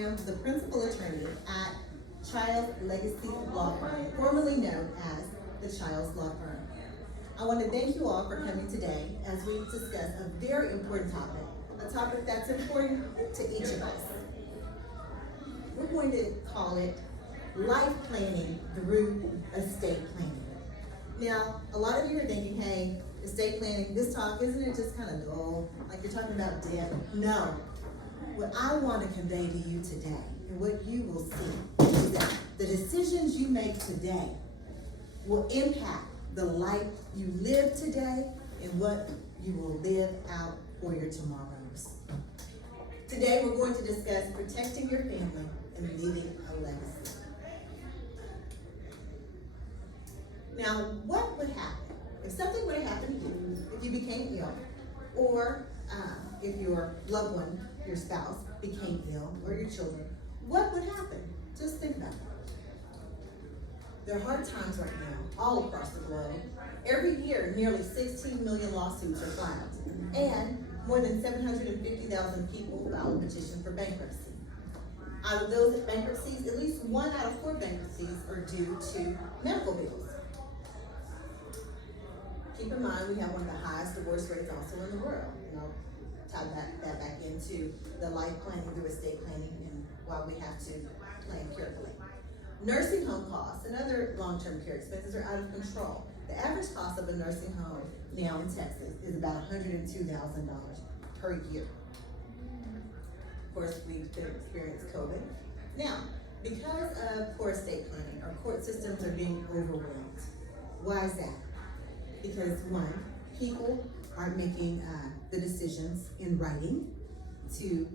am the principal attorney at Childs Legacy Law Firm, formerly known as the Childs Law Firm. I want to thank you all for coming today as we discuss a very important topic, a topic that's important to each of us. We're going to call it life planning through estate planning. Now, a lot of you are thinking, hey, estate planning, this talk, isn't it just kind of dull? Like you're talking about death? No. What I want to convey to you today, and what you will see, is that the decisions you make today will impact the life you live today and what you will live out for your tomorrows. Today, we're going to discuss protecting your family and leaving a legacy. Now, what would happen if something would have happened to you, if you became ill, or if your loved one, your spouse, became ill, or your children? What would happen? Just think about it. There are hard times right now, all across the globe. Every year, nearly 16 million lawsuits are filed, and more than 750,000 people file a petition for bankruptcy. Out of those bankruptcies, at least 1 out of 4 bankruptcies are due to medical bills. Keep in mind, we have one of the highest divorce rates also in the world. And I'll tie that back into the life planning through estate planning and why we have to plan carefully. Nursing home costs and other long-term care expenses are out of control. The average cost of a nursing home now in Texas is about $102,000 per year. Of course, we've experienced COVID. Now, because of poor estate planning, our court systems are being overwhelmed. Why is that? Because one, people aren't making the decisions in writing to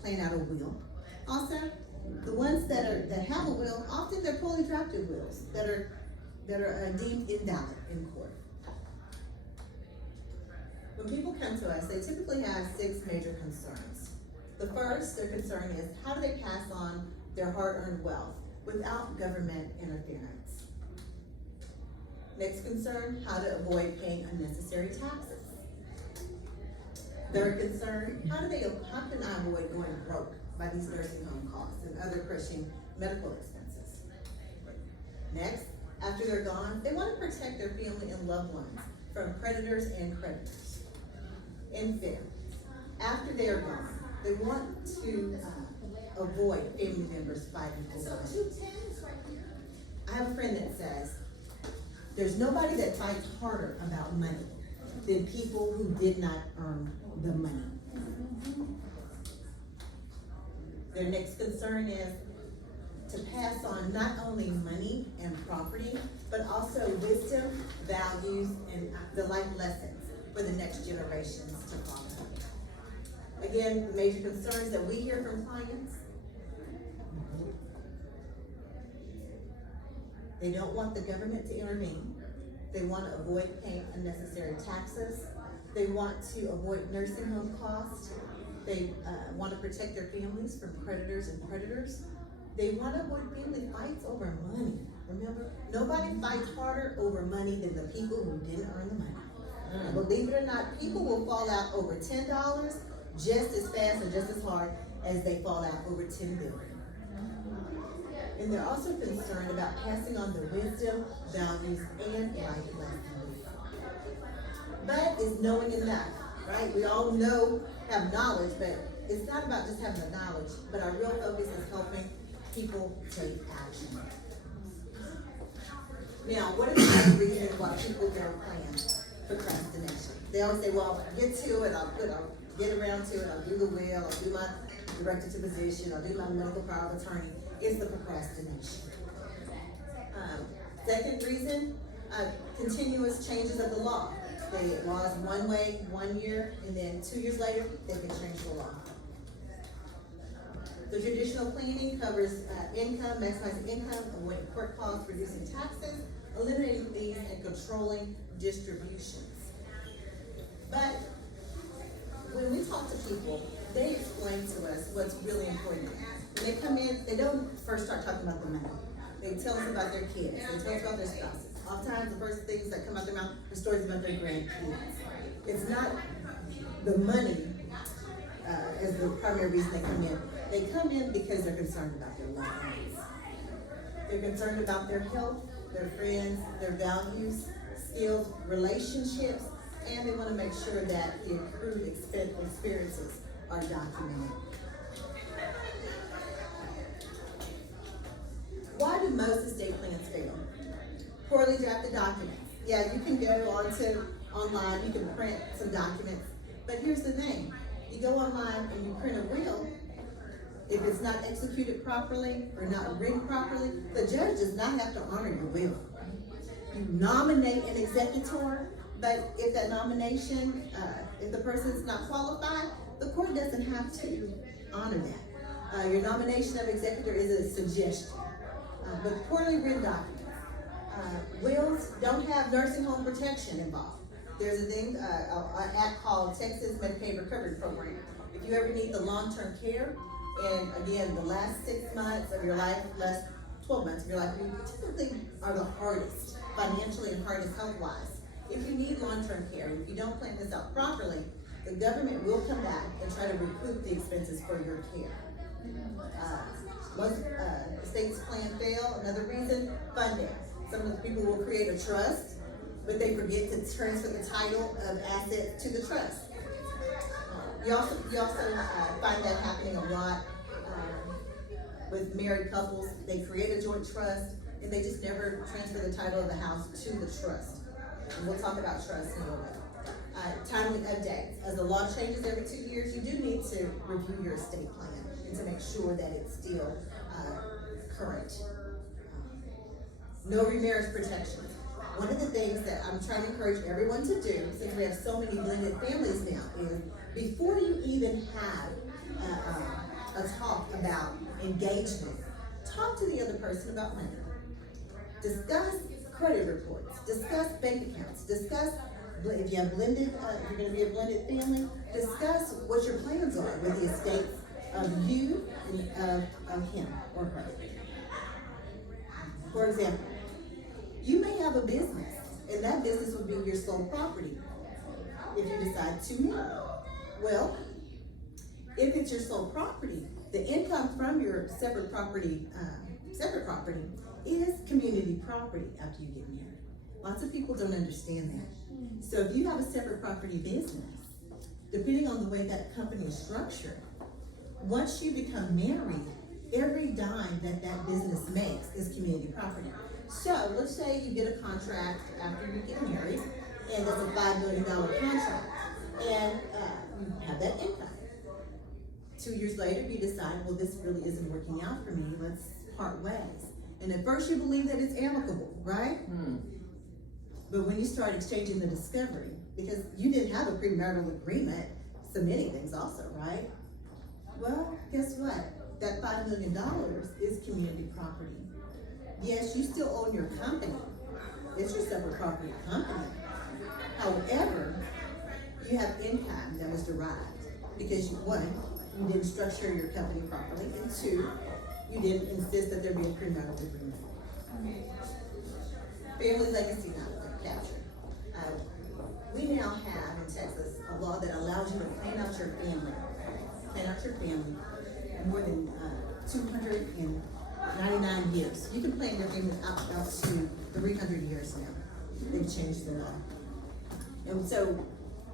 plan out a will. Also, the ones that have a will, often they're poorly drafted wills that are deemed invalid in court. When people come to us, they typically have 6 major concerns. The first, their concern is how do they pass on their hard-earned wealth without government interference? Next concern, how to avoid paying unnecessary taxes. Third concern, how can I avoid going broke by these nursing home costs and other crushing medical expenses? Next, after they're gone, they want to protect their family and loved ones from predators and creditors. And fifth, after they are gone, they want to avoid family members fighting over money. I have a friend that says, there's nobody that fights harder about money than people who did not earn the money. Their next concern is to pass on not only money and property, but also wisdom, values, and the life lessons for the next generations to follow. Again, the major concerns that we hear from clients: they don't want the government to intervene. They want to avoid paying unnecessary taxes. They want to avoid nursing home costs. They want to protect their families from creditors and predators. They want to avoid family fights over money. Remember, nobody fights harder over money than the people who didn't earn the money. And believe it or not, people will fall out over $10 just as fast and just as hard as they fall out over $10 billion. And they're also concerned about passing on the wisdom, values, and life lessons. But is knowing enough, right? We all know, have knowledge, but it's not about just having the knowledge, but our real focus is helping people take action. Now, what is the reason why people don't plan procrastination? They always say, well, I'll get to it, I'll get around to it, I'll do the will, I'll do my director to position, I'll do my medical power of attorney. It's the procrastination. Second reason, continuous changes of the law. The law is one way, 1 year, and then 2 years later, they can change the law. The traditional planning covers income, maximizing income, avoiding court costs, reducing taxes, eliminating fees, and controlling distributions. But when we talk to people, they explain to us what's really important. When they come in, they don't first start talking about the money. They tell us about their kids. They tell us about their spouses. Oftentimes, the first things that come out their mouth are stories about their grandkids. It's not the money as the primary reason they come in. They come in because they're concerned about their loved ones. They're concerned about their health, their friends, their values, skills, relationships, and they want to make sure that the accrued experiences are documented. Why do most estate plans fail? Poorly drafted documents. Yeah, you can go online, you can print some documents, but here's the thing. You go online and you print a will. If it's not executed properly or not written properly, the judge does not have to honor your will. You nominate an executor, but if that nomination, if the person's not qualified, the court doesn't have to honor that. Your nomination of executor is a suggestion, but poorly written documents. Wills don't have nursing home protection involved. There's a thing, an act called Texas Medicaid Recovery Program. If you ever need the long-term care, and again, the last 6 months of your life, last 12 months of your life, you typically are the hardest, financially and hardest health-wise. If you need long-term care, if you don't plan this out properly, the government will come back and try to recoup the expenses for your care. Most estates plan fail. Another reason, funding. Some of the people will create a trust, but they forget to transfer the title of assets to the trust. You also find that happening a lot with married couples. They create a joint trust and they just never transfer the title of the house to the trust. And we'll talk about trust in a little bit. Timely updates. As the law changes every 2 years, you do need to review your estate plan and to make sure that it's still current. No remarriage protections. One of the things that I'm trying to encourage everyone to do, since we have so many blended families now, is before you even have a talk about engagement, talk to the other person about money. Discuss credit reports, discuss bank accounts, discuss if you have blended, if you're going to be a blended family, discuss what your plans are with the estates of you and of him or her. For example, you may have a business, and that business would be your sole property if you decide to marry. Well, if it's your sole property, the income from your separate property is community property after you get married. Lots of people don't understand that. So if you have a separate property business, depending on the way that company is structured, once you become married, every dime that that business makes is community property. So let's say you get a contract after you get married, and that's a $5 million contract, and you have that income. 2 years later, you decide, well, this really isn't working out for me, let's part ways. And at first you believe that it's amicable, right? But when you start exchanging the discovery, because you didn't have a premarital agreement submitting things also, right? Well, guess what? That $5 million is community property. Yes, you still own your company. It's your separate property company. However, you have income that was derived because one, you didn't structure your company properly, and two, you didn't insist that there be a premarital agreement. Family legacy not captured. We now have in Texas a law that allows you to plan out your family. Plan out your family more than 299 years. You can plan your family out to 300 years now. They've changed the law. And so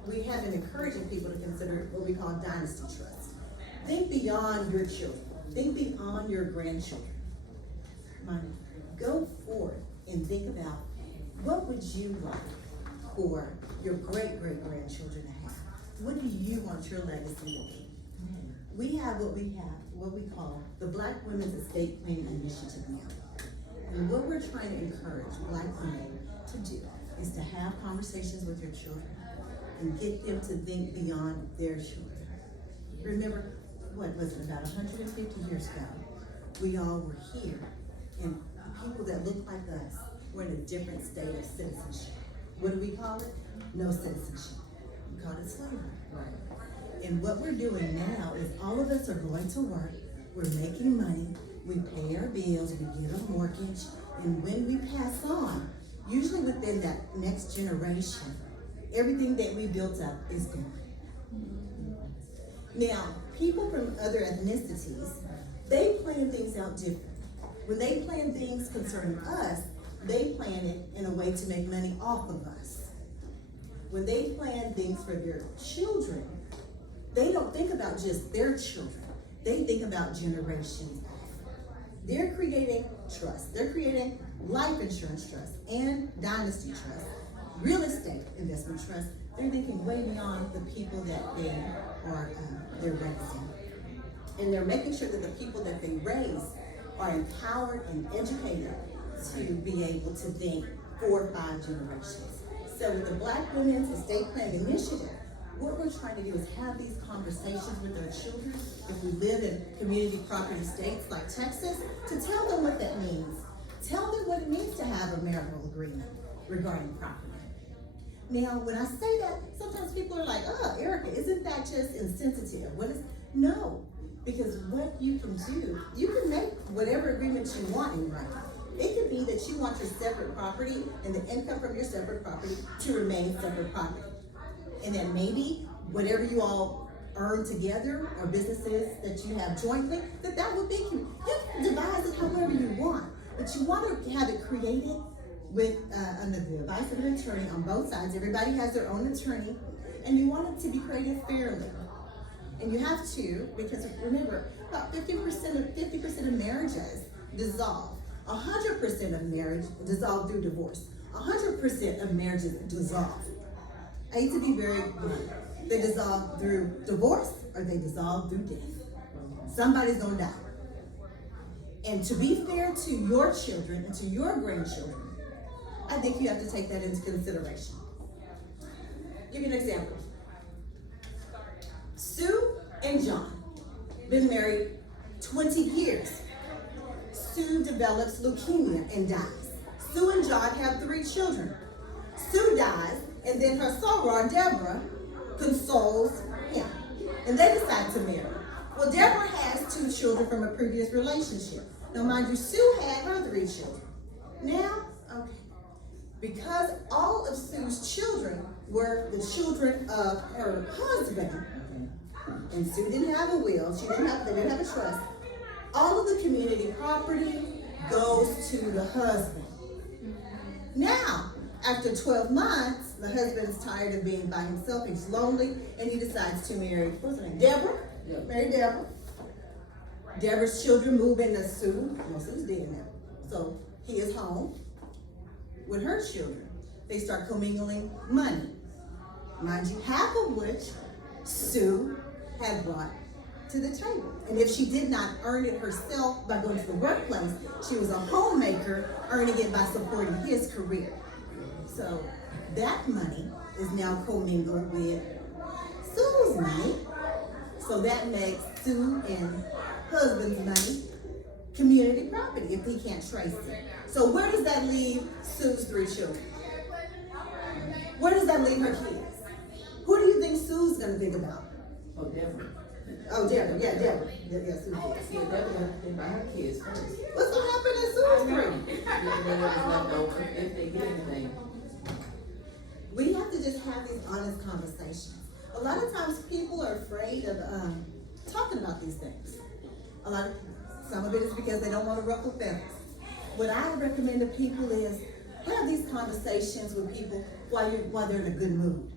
we have been encouraging people to consider what we call dynasty trust. Think beyond your children. Think beyond your grandchildren. Go forth and think about what would you like for your great-great-grandchildren to have? What do you want your legacy to be? We have what we call the Black Women's Estate Planning Initiative now. And what we're trying to encourage Black women to do is to have conversations with your children and get them to think beyond their children. Remember, what was it, about 150 years ago, we all were here, and people that looked like us were in a different state of citizenship. What do we call it? No citizenship. We call it slavery. Right. And what we're doing now is all of us are going to work, we're making money, we pay our bills, we get a mortgage, and when we pass on, usually within that next generation, everything that we built up is gone. Now, people from other ethnicities, they plan things out different. When they plan things concerning us, they plan it in a way to make money off of us. When they plan things for their children, they don't think about just their children. They think about generations. They're creating trust. They're creating life insurance trust and dynasty trust, real estate investment trust. They're thinking way beyond the people that they're raising. And they're making sure that the people that they raise are empowered and educated to be able to think 4 or 5 generations. So with the Black Women's Estate Planning Initiative, what we're trying to do is have these conversations with our children, if we live in community property states like Texas, to tell them what that means. Tell them what it means to have a marital agreement regarding property. Now, when I say that, sometimes people are like, oh, Erica, isn't that just insensitive? No, because what you can do, you can make whatever agreement you want in writing. It could be that you want your separate property and the income from your separate property to remain separate property. And then maybe whatever you all earn together or businesses that you have jointly, that would be, you can devise it however you want, but you want to have it created with under the advice of an attorney on both sides. Everybody has their own attorney, and you want it to be created fairly. And you have to, because remember, about 50% of marriages dissolve. 100% of marriage dissolve through divorce. 100% of marriages dissolve. I hate to be very blunt. They dissolve through divorce or they dissolve through death. Somebody's gonna die. And to be fair to your children and to your grandchildren, I think you have to take that into consideration. Give you an example. Sue and John, been married 20 years. Sue develops leukemia and dies. Sue and John have 3 children. Sue dies, and then her soror, Deborah, consoles him. And they decide to marry. Well, Deborah has 2 children from a previous relationship. Now, mind you, Sue had her 3 children. Now, okay, because all of Sue's children were the children of her husband, and Sue didn't have a will, they didn't have a trust, all of the community property goes to the husband. Now, after 12 months, the husband is tired of being by himself, he's lonely, and he decides to marry, what's her name, Deborah? Yeah. Marry Deborah. Deborah's children move into Sue. No, Sue's dead now. So he is home with her children. They start commingling money. Mind you, half of which Sue had brought to the table. And if she did not earn it herself by going to the workplace, she was a homemaker, earning it by supporting his career. So that money is now commingled with Sue's money. So that makes Sue and husband's money community property if he can't trace it. So where does that leave Sue's 3 children? Where does that leave her kids? Who do you think Sue's gonna think about? Oh, Deborah. Oh, Deborah, yeah, Deborah. Yeah, Sue. Yeah, Deborah gonna think about her kids first. What's gonna happen to Sue's 3? Whatever's left over, if they get anything. We have to just have these honest conversations. A lot of times people are afraid of talking about these things. Some of it is because they don't want to ruffle feathers. What I recommend to people is have these conversations with people while they're in a good mood,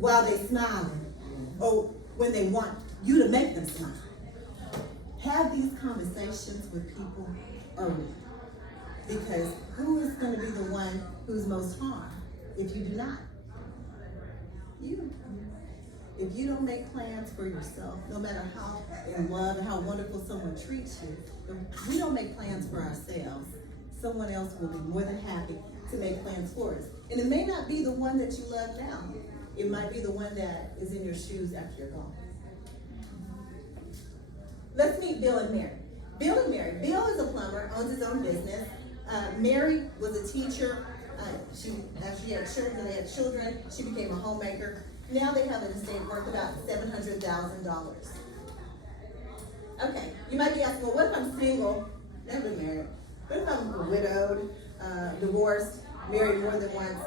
while they're smiling, or when they want you to make them smile. Have these conversations with people early, because who is going to be the one who's most harmed if you do not? You. If you don't make plans for yourself, no matter how in love and how wonderful someone treats you, if we don't make plans for ourselves, someone else will be more than happy to make plans for us. And it may not be the one that you love now. It might be the one that is in your shoes after you're gone. Let's meet Bill and Mary. Bill and Mary. Bill is a plumber, owns his own business. Mary was a teacher. After she had children, she became a homemaker. Now they have an estate worth about $700,000. Okay, you might be asking, well, what if I'm single, never been married? What if I'm widowed, divorced, married more than once?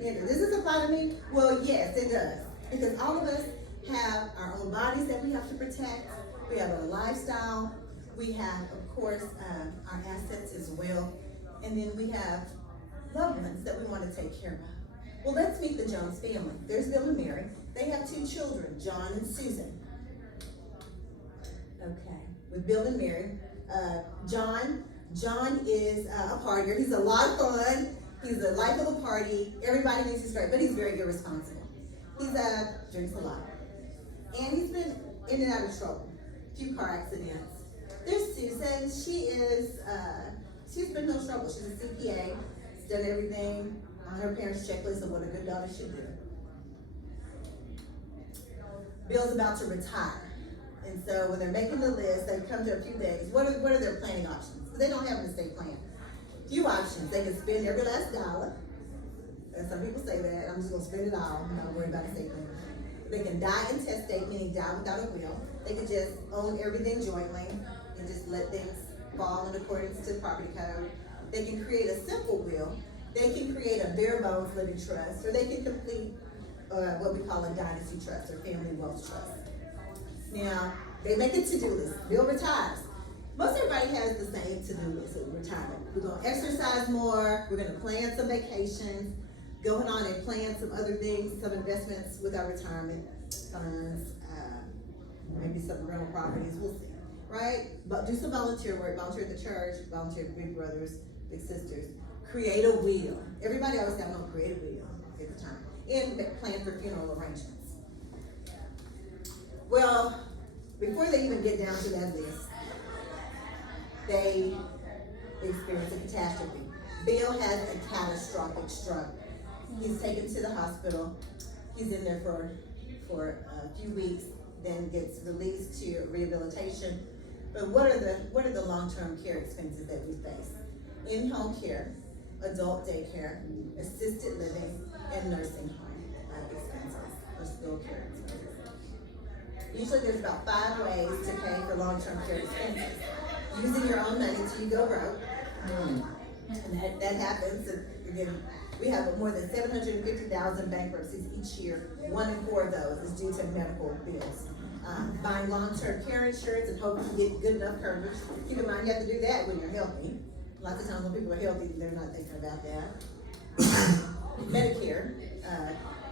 Does this apply to me? Well, yes, it does. Because all of us have our own bodies that we have to protect. We have our lifestyle. We have, of course, our assets as well. And then we have loved ones that we want to take care of. Well, let's meet the Jones family. There's Bill and Mary. They have 2 children, John and Susan. Okay, with Bill and Mary. John is a partier. He's a lot of fun. He's the life of the party. Everybody thinks he's great, but he's very irresponsible. He's drinks a lot. And he's been in and out of trouble. A few car accidents. There's Susan. She's been no trouble. She's a CPA. She's done everything on her parents' checklist of what a good daughter should do. Bill's about to retire. And so when they're making the list, they come to a few things. What are their planning options? Because they don't have an estate plan. Few options. They can spend every last dollar. And some people say that. I'm just going to spend it all. I'm not worried about estate plan. They can die intestate, meaning die without a will. They can just own everything jointly and just let things fall in accordance to the property code. They can create a simple will. They can create a bare bones living trust, or they can complete what we call a dynasty trust or family wealth trust. Now, they make a to-do list. Bill retires. Most everybody has the same to-do list at retirement. We're going to exercise more. We're going to plan some vacations, going on and plan some other things, some investments with our retirement funds, maybe some rental properties. We'll see, right? But do some volunteer work. Volunteer at the church. Volunteer at Big Brothers, Big Sisters. Create a will. Everybody always got to create a will every time, and plan for funeral arrangements. Well, before they even get down to that list, they experience a catastrophe. Bill has a catastrophic stroke. He's taken to the hospital. He's in there for a few weeks, then gets released to rehabilitation. But what are the long-term care expenses that we face? In-home care, adult daycare, assisted living, and nursing home expenses, or skilled care expenses. Usually there's about 5 ways to pay for long-term care expenses. Using your own money till you go broke. And that happens. And again, we have more than 750,000 bankruptcies each year. 1 in 4 of those is due to medical bills. Buying long-term care insurance and hoping you get good enough coverage. Keep in mind you have to do that when you're healthy. Lots of times when people are healthy, they're not thinking about that. Medicare,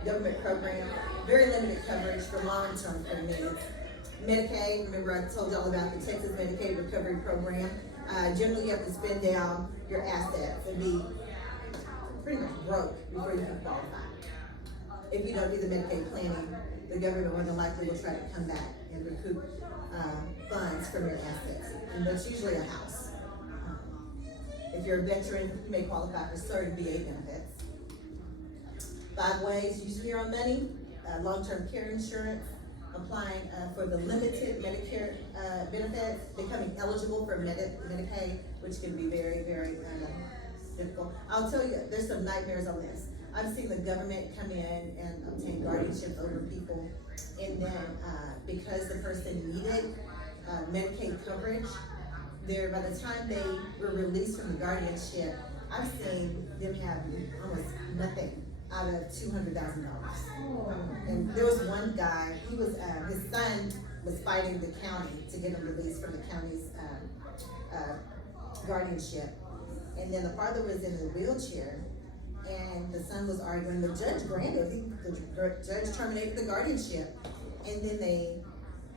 government program, very limited coverage for long-term care needs. Medicaid, remember I told y'all about the Texas Medicaid Recovery Program. Generally you have to spend down your assets and be pretty much broke before you can qualify. If you don't do the Medicaid planning, the government more than likely will try to come back and recoup funds from your assets. And that's usually a house. If you're a veteran, you may qualify for certain VA benefits. 5 ways, using your own money, long-term care insurance, applying for the limited Medicare benefits, becoming eligible for Medicaid, which can be very, very difficult. I'll tell you, there's some nightmares on this. I've seen the government come in and obtain guardianship over people, and then because the person needed Medicaid coverage, by the time they were released from the guardianship, I've seen them have almost nothing out of $200,000. And there was one guy, he was his son was fighting the county to get him released from the county's guardianship. And then the father was in a wheelchair, and the son was arguing. The judge the judge terminated the guardianship. And then they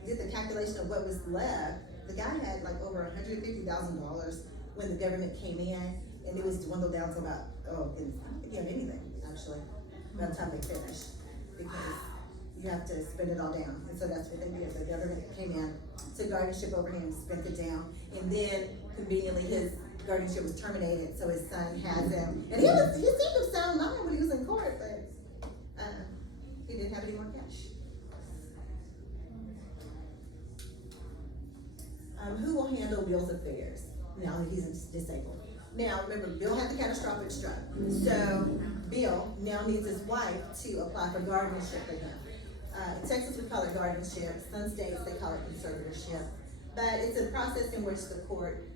did the calculation of what was left. The guy had like over $150,000 when the government came in, and it was dwindled down to about, I don't think he had anything, actually, by the time they finished, because you have to spend it all down. And so that's what they did. The government came in, took guardianship over him, spent it down, and then conveniently his guardianship was terminated, so his son has him. And he seemed of sound mind when he was in court, but he didn't have any more cash. Who will handle Bill's affairs now that he's disabled? Now, remember, Bill had the catastrophic stroke. So, Bill now needs his wife to apply for guardianship for him. In Texas, we call it guardianship. Some states, they call it conservatorship. But it's a process in which the court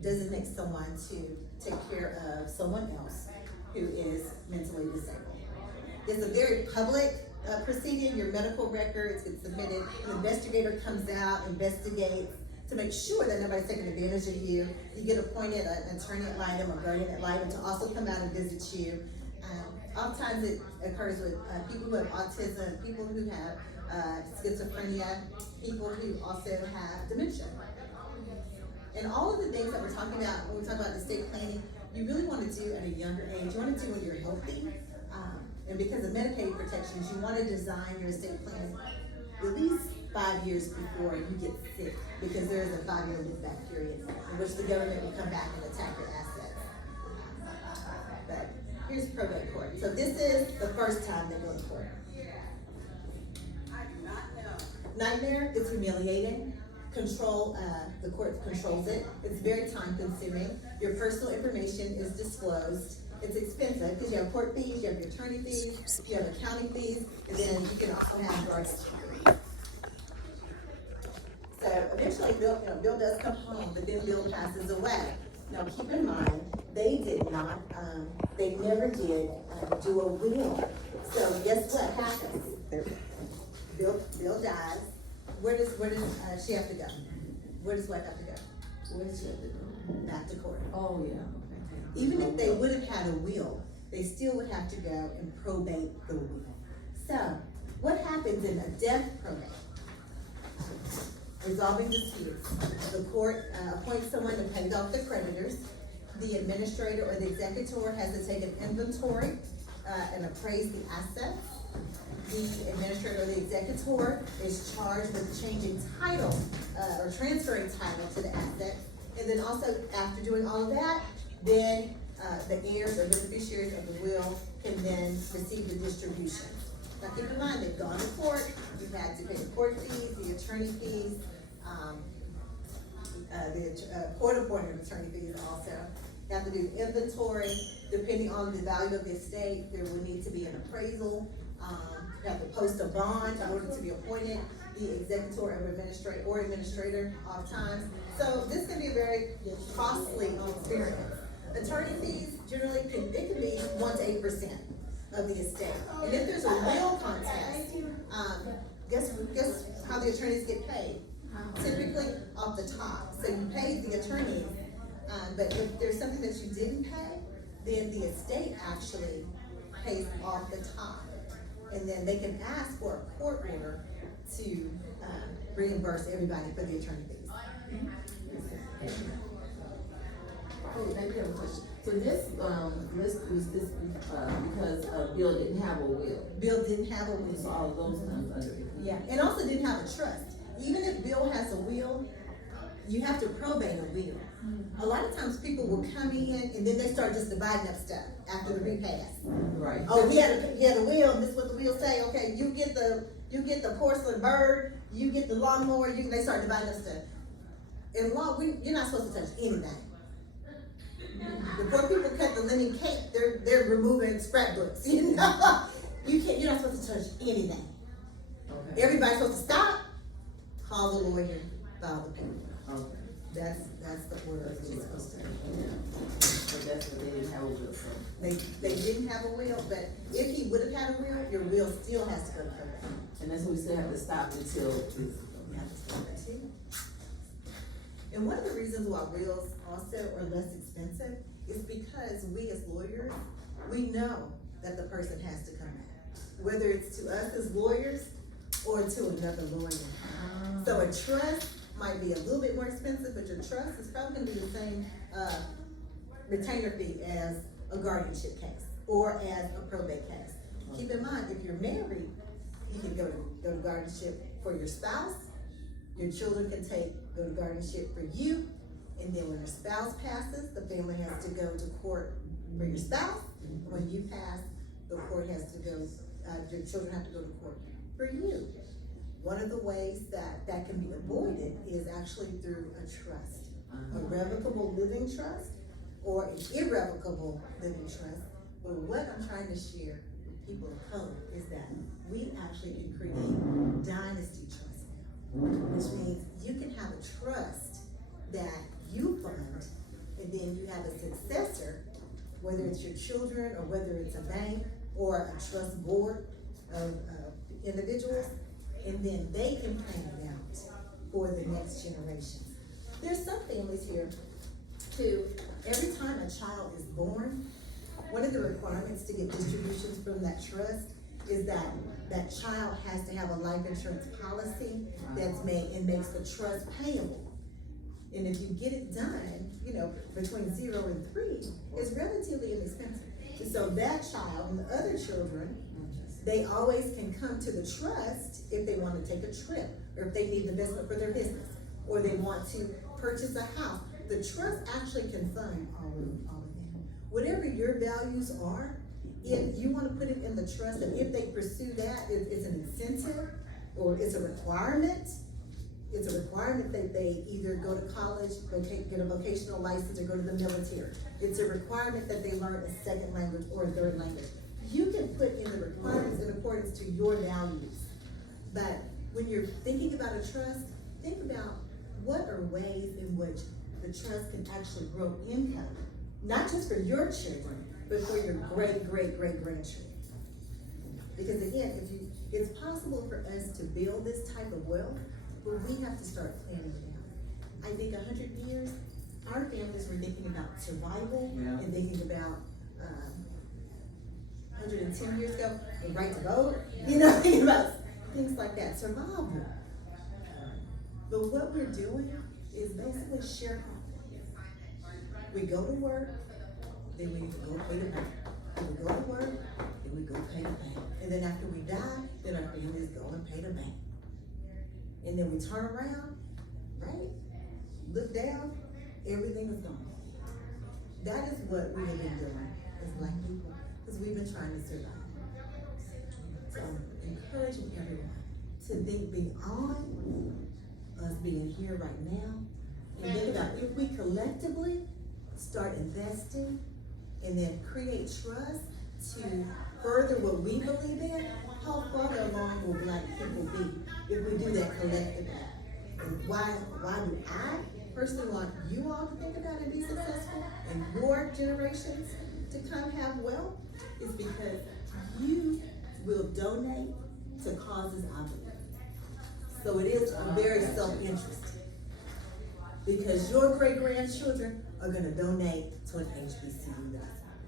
designates someone to take care of someone else who is mentally disabled. It's a very public proceeding, your medical records get submitted, an investigator comes out, investigates to make sure that nobody's taking advantage of you. You get appointed an attorney ad litem or guardian ad litem to also come out and visit you. Oftentimes it occurs with people who have autism, people who have schizophrenia, people who also have dementia. And all of the things that we're talking about when we talk about estate planning, you really want to do at a younger age. You want to do when you're healthy. And because of Medicaid protections, you want to design your estate plan at least 5 years before you get sick, because there is a 5-year look-back period in which the government will come back and attack your assets. But here's probate court. So this is the first time they go to court. Nightmare, it's humiliating. The court controls it. It's very time consuming. Your personal information is disclosed. It's expensive because you have court fees, you have your attorney fees, you have accounting fees, and then you can also have guardian fees. So eventually Bill does come home, but then Bill passes away. Now keep in mind, they never did do a will. So guess what happens? Bill dies. Where does she have to go? Where does wife have to go? Where does she have to go? Back to court. Oh, yeah, okay. Even if they would have had a will, they still would have to go and probate the will. So, what happens in a death probate? Resolving disputes. The court appoints someone to pay off the creditors. The administrator or the executor has to take an inventory and appraise the assets. The administrator or the executor is charged with changing title or transferring title to the asset. And then also, after doing all of that, then the heirs or the beneficiaries of the will can then receive the distribution. Now keep in mind, they've gone to court, you've had to pay the court fees, the attorney fees, the court-appointed attorney fees also. You have to do inventory. Depending on the value of the estate, there will need to be an appraisal. You have to post a bond in order to be appointed, the executor or administrator oftentimes. So this can be a very costly experience. Attorney fees generally can be 1 to 8% of the estate. And if there's a will contest, guess how the attorneys get paid? Typically off the top. So you pay the attorneys, but if there's something that you didn't pay, then the estate actually pays off the top. And then they can ask for a court order to reimburse everybody for the attorney fees. Oh, I have a question. So this was because Bill didn't have a will. Bill didn't have a will. So all of those comes under it. Yeah, and also didn't have a trust. Even if Bill has a will, you have to probate a will. A lot of times people will come in and then they start just dividing up stuff after the repass. Right. Oh, he had a will, and this is what the will say, okay, you get the porcelain bird, you get the lawnmower, they start dividing up stuff. In law, you're not supposed to touch anything. Before people cut the lemon cake, they're removing scrapbooks, you know? You're not supposed to touch anything. Okay. Everybody's supposed to stop, call the lawyer, file the paper. Okay. That's the order that you're supposed to do. So that's what they didn't have a will for. They didn't have a will, but if he would have had a will, your will still has to go to probate. And that's what we still have to stop until. You have to stop that too. And one of the reasons why wills also are less expensive is because we as lawyers, we know that the person has to come back. Whether it's to us as lawyers or to another lawyer. So a trust might be a little bit more expensive, but your trust is probably gonna be the same retainer fee as a guardianship case or as a probate case. Keep in mind, if you're married, you can go to guardianship for your spouse. Your children can go to guardianship for you, and then when your spouse passes, the family has to go to court for your spouse. When you pass, the court has to go, your children have to go to court for you. One of the ways that can be avoided is actually through a trust, a revocable living trust or an irrevocable living trust. But what I'm trying to share with people of color is that we actually can create dynasty trust now, which means you can have a trust that you fund, and then you have a successor, whether it's your children or whether it's a bank or a trust board individuals, and then they can plan it out for the next generation. There's some families here who, every time a child is born, one of the requirements to get distributions from that trust is that that child has to have a life insurance policy that's made and makes the trust payable. And if you get it done, you know, between 0 and 3, it's relatively inexpensive. And so that child and the other children, they always can come to the trust if they want to take a trip, or if they need investment for their business, or they want to purchase a house. The trust actually can fund all of them. Whatever your values are, if you want to put it in the trust, and if they pursue that, it's an incentive, or it's a requirement. It's a requirement that they either go to college, get a vocational license, or go to the military. It's a requirement that they learn a second language or a third language. You can put in the requirements in accordance to your values. But when you're thinking about a trust, think about what are ways in which the trust can actually grow income, not just for your children, but for your great-great-great-grandchildren. Because again, it's possible for us to build this type of wealth, but we have to start planning it out. I think 100 years, our families were thinking about survival and thinking about 110 years ago, the right to vote, you know, thinking about things like that, survival. But what we're doing is basically sharecropping. We go to work, then we go pay the bank. Then we go to work, then we go pay the bank. And then after we die, then our families go and pay the bank. And then we turn around, right? Look down, everything is gone. That is what we have been doing as Black people, because we've been trying to survive. So I'm encouraging everyone to think beyond us being here right now, and think about if we collectively start investing and then create trust to further what we believe in, how far along will Black people be if we do that collectively? And why do I personally want you all to think about and be successful, and your generations to come have wealth, is because you will donate to causes I believe. So it is very self-interest. Because your great-grandchildren are gonna donate to an HBCU that I support.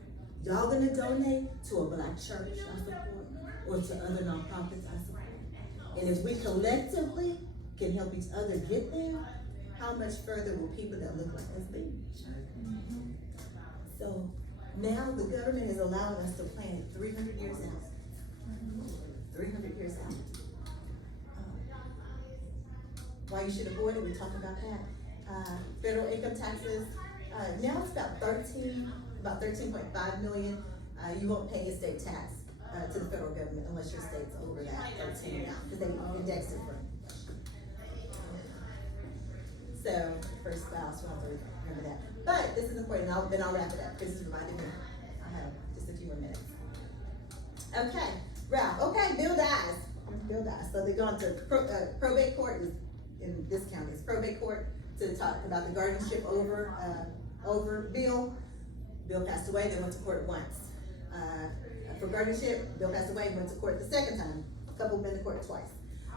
Y'all gonna donate to a Black church I support, or to other nonprofits I support. And if we collectively can help each other get there, how much further will people that look like us be? So now the government is allowing us to plan it 300 years out. 300 years out. Why you should avoid it, we talked about that. Federal income taxes, now it's about 13.5 million. You won't pay a state tax to the federal government unless your state's over that 13 now, because they indexed it for inflation. So, first spouse, we'll have to remember that. But this is important, then I'll wrap it up. This is reminding me. I have just a few more minutes. Okay, Ralph. Okay, Bill dies. So they're going to probate court in this county. It's probate court to talk about the guardianship over Bill. Bill passed away, they went to court once. For guardianship, Bill passed away, went to court the second time. A couple been to court twice.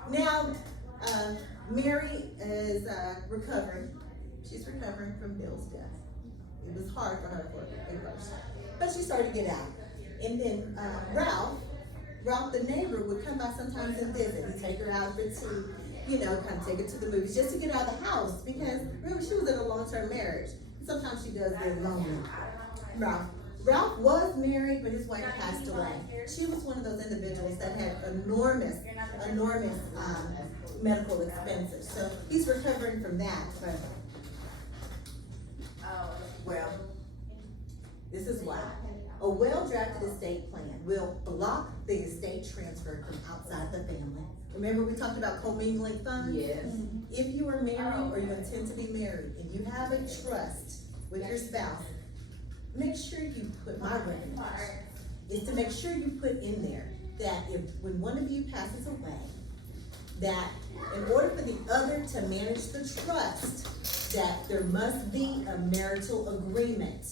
Now, Mary is recovering. She's recovering from Bill's death. It was hard for her at first, but she started to get out. And then Ralph, the neighbor, would come by sometimes and visit. He'd take her out for tea, you know, kind of take her to the movies just to get out of the house, because remember, she was in a long-term marriage. Sometimes she does get lonely. Ralph was married, but his wife passed away. She was one of those individuals that had enormous medical expenses. So he's recovering from that. But, well, this is why. A well-drafted estate plan will block the estate transfer from outside the family. Remember we talked about commingling funds? Yes. If you are married or you intend to be married and you have a trust with your spouse, make sure you put, my recommendation is to make sure you put in there that when one of you passes away, that in order for the other to manage the trust, that there must be a marital agreement.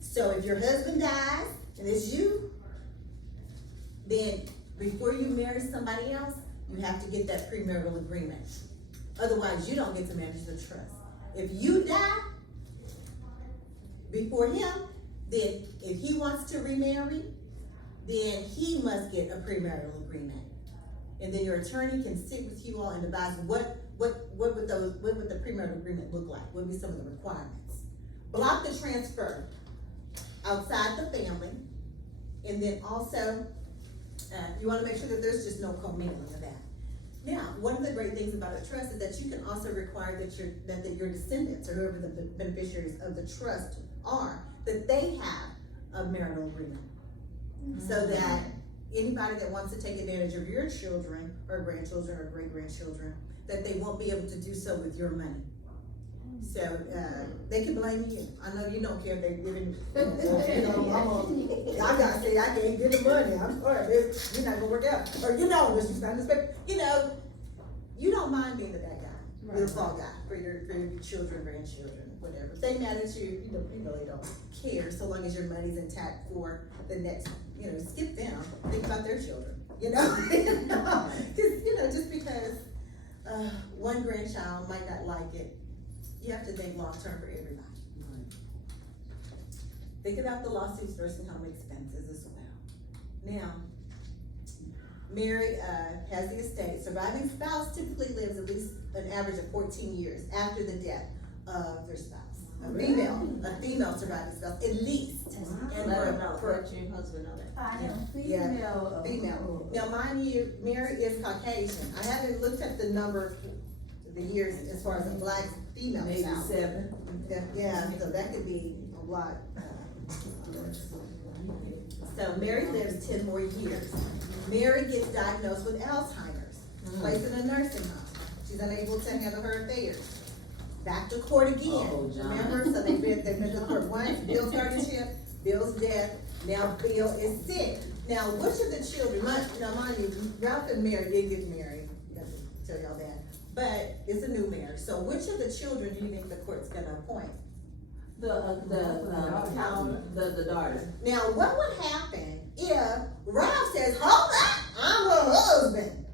So if your husband dies and it's you, then Before you marry somebody else, you have to get that premarital agreement. Otherwise, you don't get to manage the trust. If you die before him, then if he wants to remarry, then he must get a premarital agreement. And then your attorney can sit with you all and advise what would the premarital agreement look like? What would be some of the requirements? Block the transfer outside the family, and then also you want to make sure that there's just no commingling of that. Now, one of the great things about a trust is that you can also require that your descendants, or whoever the beneficiaries of the trust are, that they have a marital agreement. So that anybody that wants to take advantage of your children or grandchildren or great-grandchildren, that they won't be able to do so with your money. So they can blame you. I know you don't care if they give it. I gotta say I can't get the money. I'm sorry, you're not gonna work out. Or you sign this paper. You don't mind being the bad guy, you're the fall guy for your children, grandchildren, whatever. If they matter to you, you really don't care so long as your money's intact for the next. Skip them. Think about their children. Just because one grandchild might not like it. You have to think long-term for everybody. Right. Think about the lawsuits versus home expenses as well. Now, Mary has the estate. Surviving spouse typically lives at least an average of 14 years after the death of their spouse. A female surviving spouse, at least. Wow. And for your husband know that. Female. Now, mind you, Mary is Caucasian. I haven't looked at the number, the years as far as a black female Maybe spouse. 7. Yeah, so that could be a lot. So Mary lives 10 more years. Mary gets diagnosed with Alzheimer's, placed in a nursing home. She's unable to handle her affairs. Back to court again. Remember? So they've been to court once. Bill's guardianship, Bill's death. Now Bill is sick. Now, which of the children? Mind you, Ralph and Mary did get married. I have to tell y'all that. But it's a new marriage. So which of the children do you think the court's gonna appoint? The daughter. Now, what would happen if Ralph says, hold up, I'm her husband?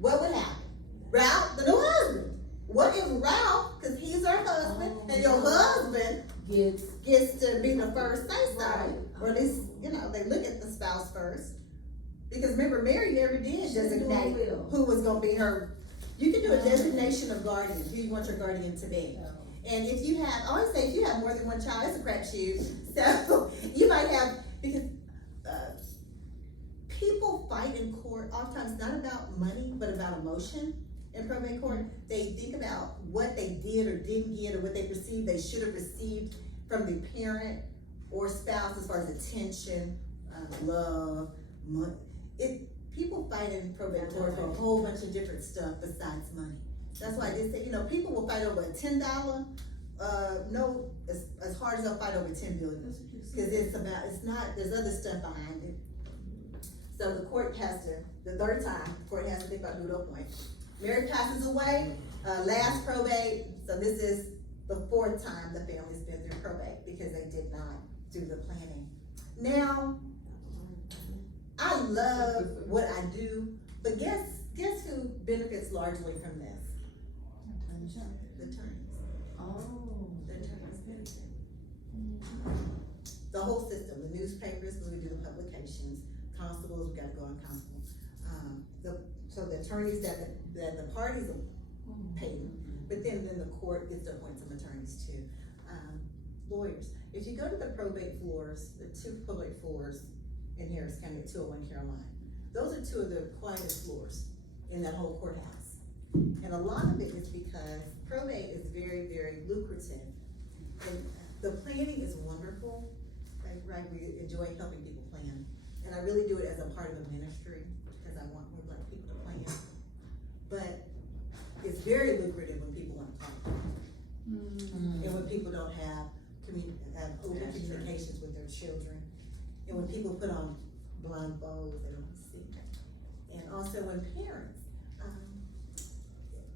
What would happen? Ralph, the new husband. What if Ralph, because he's her husband, and your husband gets to be the first say-so? Right. Or at least, they look at the spouse first. Because remember, Mary never did designate who was gonna be her. You can do a designation of guardian, who you want your guardian to be. And if you have, I always say if you have more than one child, it's a crapshoot. So you might have, because people fight in court oftentimes not about money, but about emotion in probate court. They think about what they did or didn't get, or what they perceived they should have received from the parent or spouse as far as attention, love, money. People fight in probate court for a whole bunch of different stuff besides money. That's why I did say, people will fight over a $10, as hard as they'll fight over 10 billion. Because there's other stuff behind it. So the court the third time, the court has to think about who to appoint. Mary passes away, last probate, so this is the 4th time the family's been through probate because they did not do the planning. Now, I love what I do, but guess who benefits largely from this? The attorneys. Oh. The attorneys benefit. The whole system, the newspapers, because we do the publications, constables, we gotta go on constables. So the attorneys that the parties pay, but then the court gets to appoint some attorneys too. Lawyers, if you go to the probate floors, the 2 probate floors in Harris County at 201 Caroline, those are 2 of the quietest floors in that whole courthouse. And a lot of it is because probate is very, very lucrative. And the planning is wonderful, right? We enjoy helping people plan. And I really do it as a part of the ministry because I want more Black people to plan. But it's very lucrative when people want to plan. And when people don't have open communications with their children. And when people put on blindfolds, they don't see. And also when parents,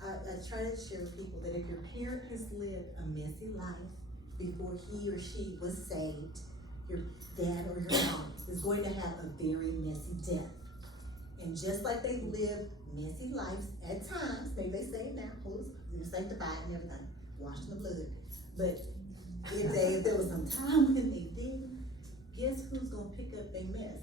I try to share with people that if your parent has lived a messy life before he or she was saved, your dad or your mom is going to have a very messy death. And just like they live messy lives at times, maybe they say it now, they're sanctified and everything, washed in the blood. But if there was some time when they didn't, guess who's gonna pick up their mess?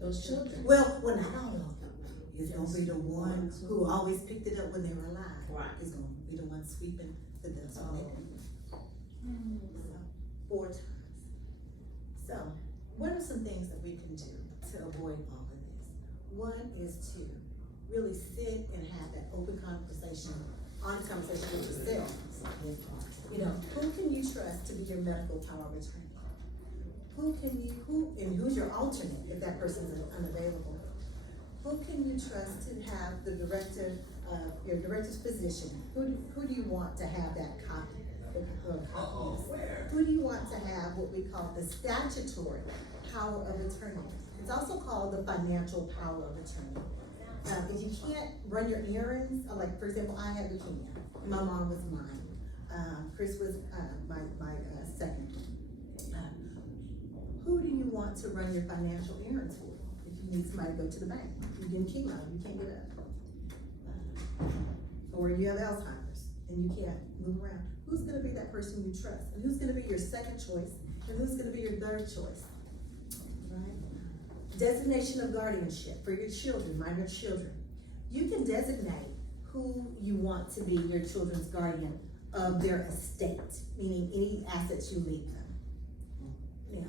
Those children. Well, not all of them. It's gonna be the one who always picked it up when they were alive. Right. It's gonna be the one sweeping the dust when they leave. So, 4 times. So, what are some things that we can do to avoid all of this? One is to really sit and have that open conversation, honest conversation with yourself. You know, who can you trust to be your medical power of attorney? Who's your alternate if that person is unavailable? Who can you trust to have the director, your director's position? Who do you want to have that copy? Who do you want to have what we call the statutory power of attorney? It's also called the financial power of attorney. If you can't run your errands, like for example, I had leukemia. My mom was mine. Chris was my second. Who do you want to run your financial errands for? If you need somebody to go to the bank, you're getting chemo, you can't get up. Or you have Alzheimer's and you can't move around. Who's gonna be that person you trust? And who's gonna be your second choice? And who's gonna be your third choice? Right? Designation of guardianship for your children, minor children. You can designate who you want to be your children's guardian of their estate, meaning any assets you leave them. Now,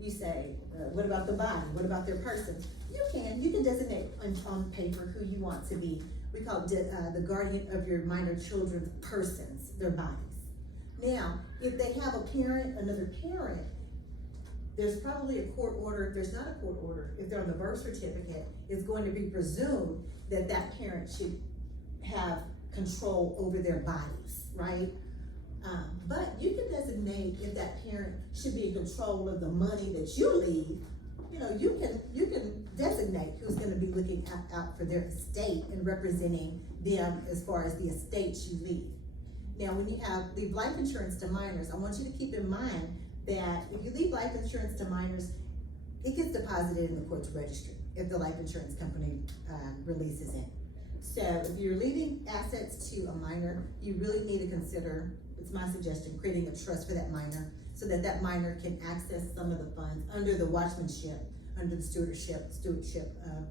you say, what about the body? What about their person? You can designate on paper who you want to be. We call it the guardian of your minor children's persons, their bodies. Now, if they have a parent, another parent, there's probably a court order. If there's not a court order, if they're on the birth certificate, it's going to be presumed that that parent should have control over their bodies, right? But you can designate if that parent should be in control of the money that you leave. You know, you can designate who's going to be looking out for their estate and representing them as far as the estates you leave. Now, when you leave life insurance to minors, I want you to keep in mind that if you leave life insurance to minors, it gets deposited in the court's registry if the life insurance company releases it. So if you're leaving assets to a minor, you really need to consider, it's my suggestion, creating a trust for that minor so that that minor can access some of the funds under the watchmanship, under the stewardship of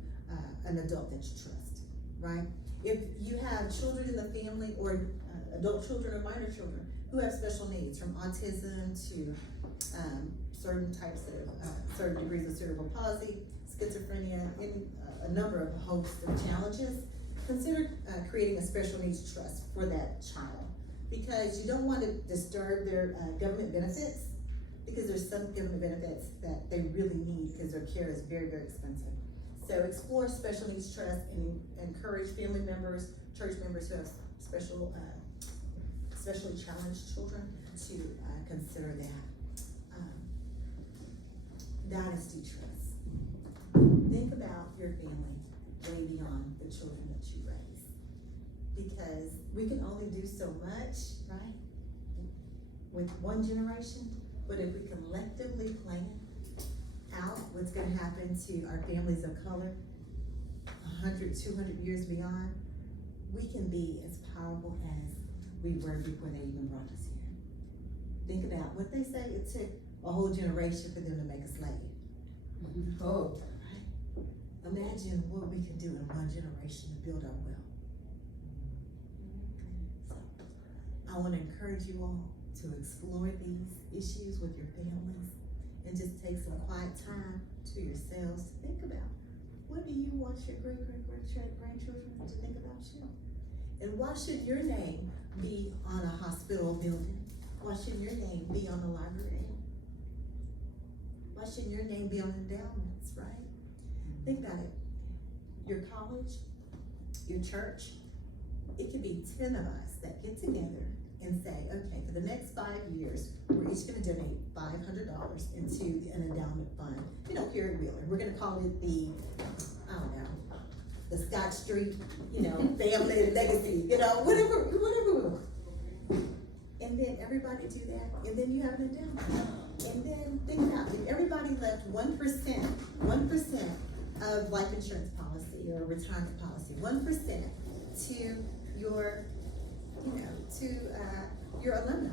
an adult that you trust, right? If you have children in the family or adult children or minor children who have special needs, from autism to certain types of, certain degrees of cerebral palsy, schizophrenia, and a number of hosts of challenges, consider creating a special needs trust for that child, because you don't want to disturb their government benefits, because there's some government benefits that they really need because their care is very, very expensive. So explore special needs trust and encourage family members, church members who have especially challenged children to consider that. Dynasty trust. Think about your family way beyond the children that you raise, because we can only do so much, right, with one generation. But if we collectively plan out what's going to happen to our families of color 100, 200 years beyond, we can be as powerful as we were before they even brought us here. Think about what they say, it took a whole generation for them to make a slave. Oh. Right? Imagine what we can do in one generation to build our wealth. So, I want to encourage you all to explore these issues with your families and just take some quiet time to yourselves to think about, what do you want your great-great-grandchildren to think about you? And why should your name be on a hospital building? Why should your name be on the library? Why shouldn't your name be on endowments, right? Think about it. Your college, your church, it could be 10 of us that get together and say, okay, for the next 5 years, we're each gonna donate $500 into an endowment fund. You know, here at Wheeler, we're gonna call it the, I don't know, the Scott Street, family legacy, whatever we want. And then everybody do that, and then you have an endowment. And then think about, if everybody left 1% of life insurance policy or retirement policy, 1% to your, your alumni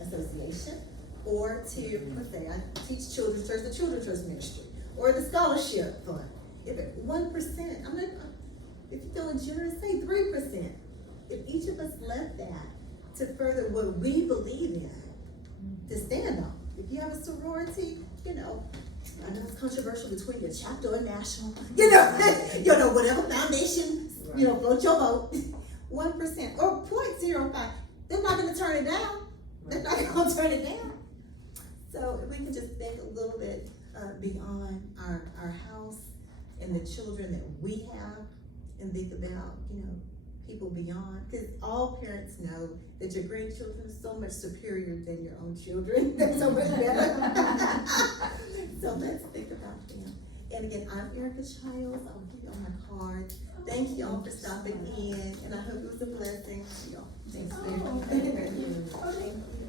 association, or to, let's say, I teach children's church, the children's church ministry, or the scholarship fund. If it 1%, I'm not, if you're feeling generous, say 3%. If each of us left that to further what we believe in, to stand on. If you have a sorority, I know it's controversial between your chapter and national, whatever foundation, float your boat, 1% or 0.05, they're not gonna turn it down. They're not gonna turn it down. So if we can just think a little bit beyond our house and the children that we have, and think about, people beyond, because all parents know that your grandchildren are so much superior than your own children. They're so much better. So let's think about them. And again, I'm Erica Childs. I'll give you all my card. Thank you all for stopping in, and I hope it was a blessing to y'all. Thank you. Thank you.